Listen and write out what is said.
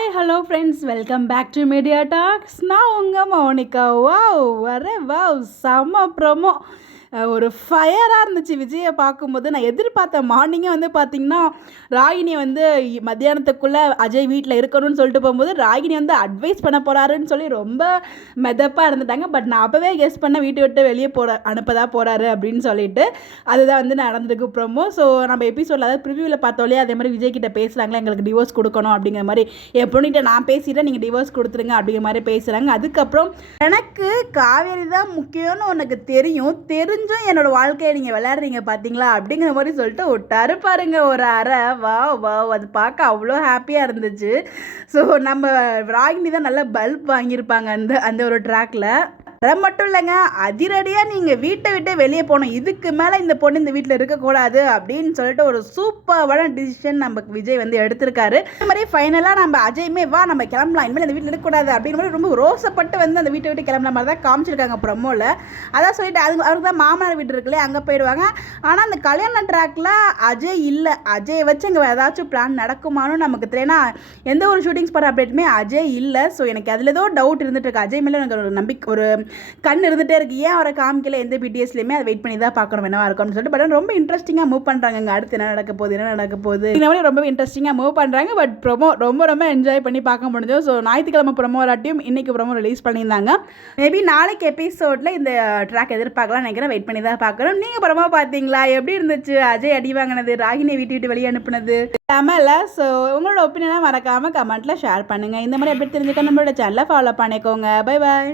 Hi hello friends, welcome back to media talks. நான் உங்கள் Mounika. Wow wow செம்ம promo. ஒரு ஃபயராக இருந்துச்சு விஜயை பார்க்கும்போது. நான் எதிர்பார்த்தேன். மார்னிங்கே வந்து பார்த்திங்கன்னா ராகினி வந்து மத்தியானத்துக்குள்ளே அஜய் வீட்டில் இருக்கணும்னு சொல்லிட்டு போகும்போது ராகினி வந்து அட்வைஸ் பண்ண போகிறாருன்னு சொல்லி ரொம்ப மெதப்பாக இருந்துட்டாங்க. பட் நான் அப்போவே கெஸ் பண்ண வீட்டை விட்டு வெளியே அனுப்பதா போகிறாரு அப்படின்னு சொல்லிட்டு அதுதான் வந்து நடந்திருக்கு ப்ரோமோ. ஸோ நம்ம எபிசோடில் அதாவது ப்ரிவியூவில் பார்த்தோலையே அதே மாதிரி விஜய் கிட்ட பேசுகிறாங்களே, எங்களுக்கு டிவோர்ஸ் கொடுக்கணும் அப்படிங்கிற மாதிரி. என் பொண்ணுகிட்ட நான் பேசிட்டேன், நீங்கள் டிவோர்ஸ் கொடுத்துருங்க அப்படிங்கிற மாதிரி பேசுகிறாங்க. அதுக்கப்புறம் எனக்கு காவேரி தான் முக்கியம்னு உனக்கு தெரிஞ்சும் என்னோடய வாழ்க்கையை நீங்கள் விளையாடுறீங்க பார்த்தீங்களா அப்படிங்கிற மாதிரி சொல்லிட்டு விட்டாரு பாருங்க ஒரு அறை. வா அது பார்க்க அவ்வளோ ஹாப்பியாக இருந்துச்சு. ஸோ நம்ம ராகினி தான் நல்லா பல்ப் வாங்கியிருப்பாங்க அந்த ஒரு ட்ராக்ல. அதை மட்டும் இல்லைங்க, அதிரடியாக நீங்கள் வீட்டை விட்டே வெளியே போகணும், இதுக்கு மேலே இந்த பொண்ணு இந்த வீட்டில் இருக்கக்கூடாது அப்படின்னு சொல்லிட்டு ஒரு சூப்பரான டிசிஷன் நம்ம விஜய் வந்து எடுத்திருக்காரு. அதே மாதிரி ஃபைனலாக நம்ம அஜய்மே வா நம்ம கிளம்பலாம், இனிமேல் இந்த வீட்டில் இருக்கக்கூடாது அப்படிங்கிற மாதிரி ரொம்ப ரோசப்பட்டு வந்து அந்த வீட்டை விட்டு கிளம்புற மாதிரி தான் காமிச்சிருக்காங்க ப்ரமோவில். அதான் சொல்லிட்டு அவருக்கு தான் மாமனார் வீட்டு இருக்குல்லையே, அங்கே போயிடுவாங்க. ஆனால் அந்த கல்யாண ட்ராக்கில் அஜய் இல்லை. அஜய் வச்சு அங்கே ஏதாச்சும் பிளான் நடக்குமான்னு நமக்கு தெரியும்னா எந்த ஒரு ஷூட்டிங் ஸ்பாட் அப்டேட்டுமே அஜய் இல்லை. ஸோ எனக்கு அதில் ஏதோ டவுட் இருந்துட்டு இருக்கு. அஜய் மேலே எனக்கு ஒரு நம்பிக்கை, ஒரு கண் இருந்துகிட்டே இருக்குது. ஏன் அவரை காமிக்கல எந்த பிடிஎஸ்லையுமே அதை வெயிட் பண்ணி தான் பார்க்கணும் என்னவா இருக்கும்னு சொல்லிட்டு. பட் ரொம்ப இன்ட்ரெஸ்டிங்காக மூவ் பண்ணுறாங்க. அடுத்து என்ன நடக்க போகுது இந்த மாதிரி ரொம்ப இன்ட்ரெஸ்டிங்காக மூவ் பண்ணுறாங்க. பட் ப்ரோமோ ரொம்ப என்ஜாய் பண்ணி பார்க்க முடிஞ்சோம். ஸோ ஞாயிற்றுக்கிழமை ப்ரோமோ வராட்டியும் இன்றைக்கி ப்ரோமோ ரிலீஸ் பண்ணியிருந்தாங்க. மேபி நாளைக்கு எபிசோடில் இந்த ட்ராக் எதிர்பார்க்கலாம் நினைக்கிறேன். வெயிட் பண்ணி தான் பார்க்குறோம். நீங்கள் ப்ரோமோ பார்த்தீங்களா? எப்படி இருந்துச்சு? அஜய் அடி வாங்கினது, ராகினியை வீட்டு விட்டு வெளியே அனுப்புனது இல்லை. ஸோ உங்களோட ஒப்பீனியனாக மறக்காமல் கமெண்ட்டில் ஷேர் பண்ணுங்கள். இந்த மாதிரி எப்படி தெரிஞ்சுக்க நம்மளோட சேனலை ஃபாலோ பண்ணிக்கோங்க. Bye bye.